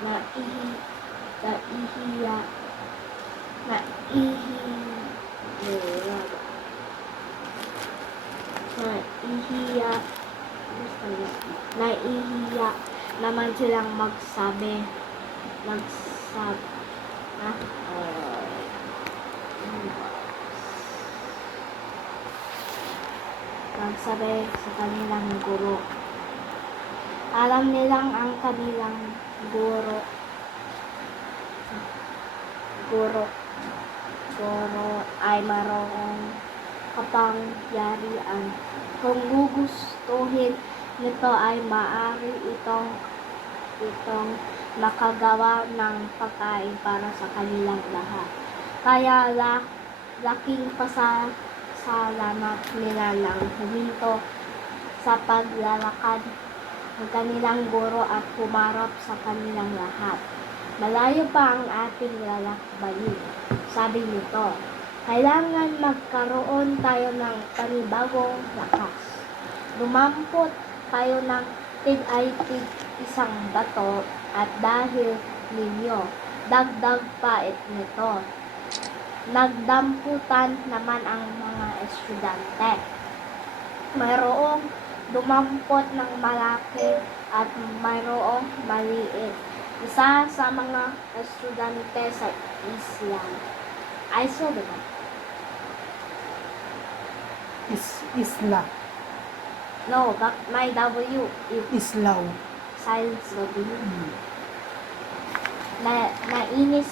naihi, naihiya, wala ba? Naihiya, naihiya naman silang magsabi, ah, magsabi sa kanilang guro. Alam nilang ang kanilang guro ay mayroong kapangyarihan. Kung gugustuhin nito ay maaari itong makagawa ng pagkain para sa kanilang lahat. Kaya laking pasasalamat nila nang huminto sa paglalakad ng kanilang guro at humarap sa kanilang lahat. Malayo pa ang ating lalakbayin, sabi nito. Kailangan magkaroon tayo ng panibagong lakas. Lumampot tayo ng tig-ay-tig isang bato at dahil ninyo, dagdag pa nito. Nagdamputan naman ang mga estudyante. Mayroong dumampot ng malaki at mayroong maliit. Isa sa mga estudyante sa Islam. Ay, so diba? Isla. No, but my W. Islaw. Silence W. Nainis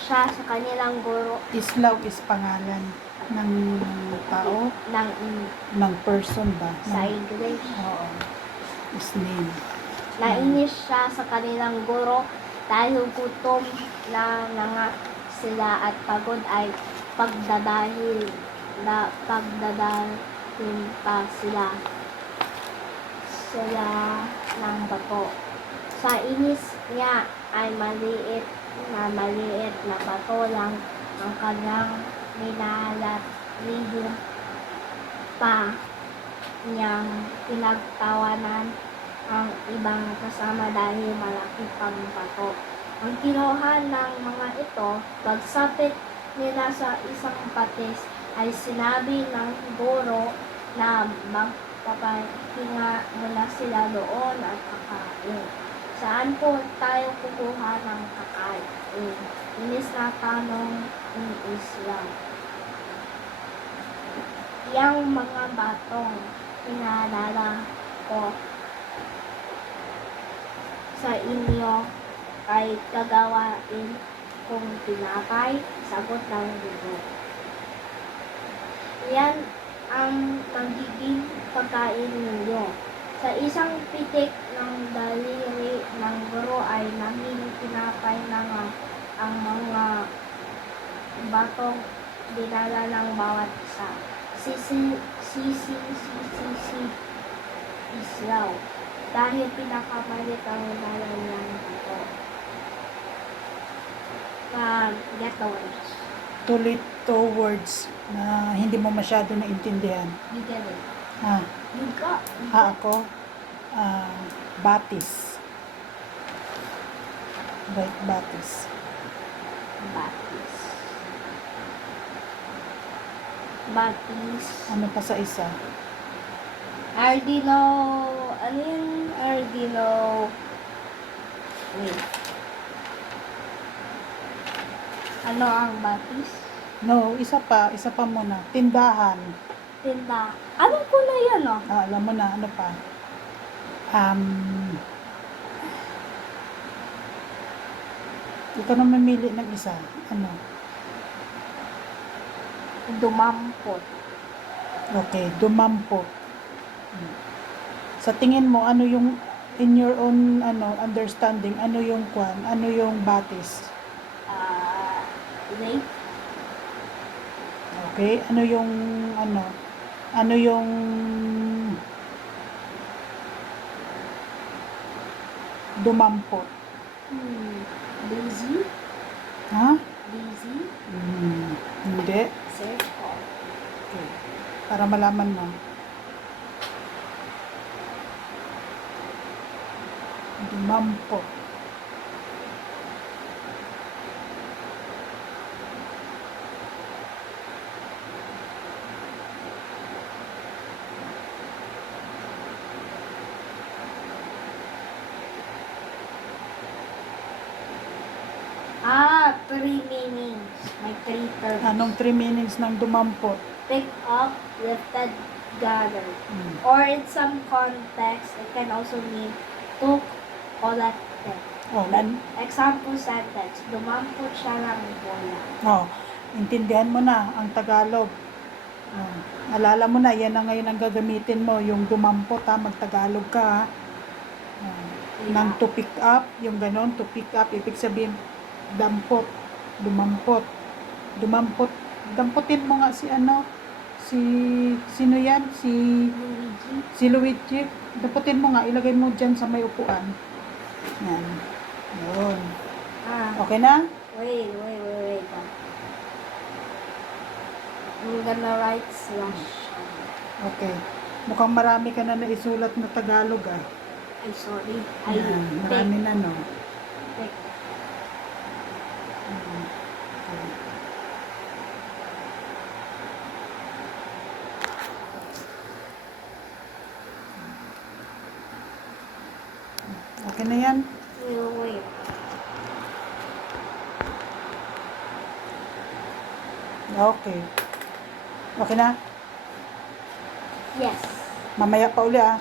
siya sa kanilang guro Islaw is pangalan ng tao, ng person ba? Sa English. Oo. Is name. Nainis siya sa kanilang guro dahil gutom na nga sila at pagod ay pagdadahil pa sila ng bato. Sa inis niya ay maliit na bato lang ang kanyang minalatlihim pa niyang pinagtawanan ang ibang kasama dahil malaki pang bato. Ang kinuha ng mga ito, pagsapit nila sa isang patis, ay sinabi ng guro na magpapahinga muna sila doon at kakain. Saan po tayo kukuha ng kakain? Inis na tanong ng Islam. Yang mga batong pinaalala ko sa inyo ay gagawain kong tinapay, sagot ng guro. Yan ang magiging pagkain ninyo. Sa isang pitik ng daliri ng guro ay naging tinapay na nga ang mga batong dinala ng bawat isa. Islaw. Dahil pinakamalit ang dalan ng ito. Get the words. Tulit two words na hindi mo masyado naintindihan. You get it. Ha? You got. Ako? Batis. Right, batis. Batis. Ano pa sa isa? Ardino. Ano yung Ardino? Wait. Ano ang batis? No, isa pa muna. Tindahan. Tinda. Alam ko na yan, oh. Alam mo na, ano pa? Ikaw na mamili ng isa. Ano? Dumampot. Okay, dumampot. Sa tingin mo, ano yung, in your own understanding, ano yung batis? Wait. Okay, ano yung dumampot? Busy? Ha? Busy? Hindi. Search ko. Okay. Para malaman mo. Dumampot. three meanings. May three terms. Anong 3 meanings ng dumampot? Pick up, lifted, gather. Hmm. Or in some context, it can also mean took, collected. Oh, Example sentence, dumampot siya ng bola. oh, intindihan mo na ang Tagalog. Oh, alala mo na, yan na ngayon ang gagamitin mo, yung dumampot ha, magtagalog ka ha. Oh, nang to pick up, yung ganon, to pick up, ibig sabihin, dampot, dumampot, dumampot, damputin mo nga si ano, sino yan, Luigi. si Luigi, damputin mo nga, ilagay mo dyan sa may upuan. Yan, yun. Okay na? Wait. I'm gonna write slash. Okay. Mukhang marami ka na naisulat na Tagalog ah. Ay, sorry. Yan, marami na no. Pick. Okay. Okay na yan? Wait. Okay. Okay na? Yes. Mamaya pa uli ah.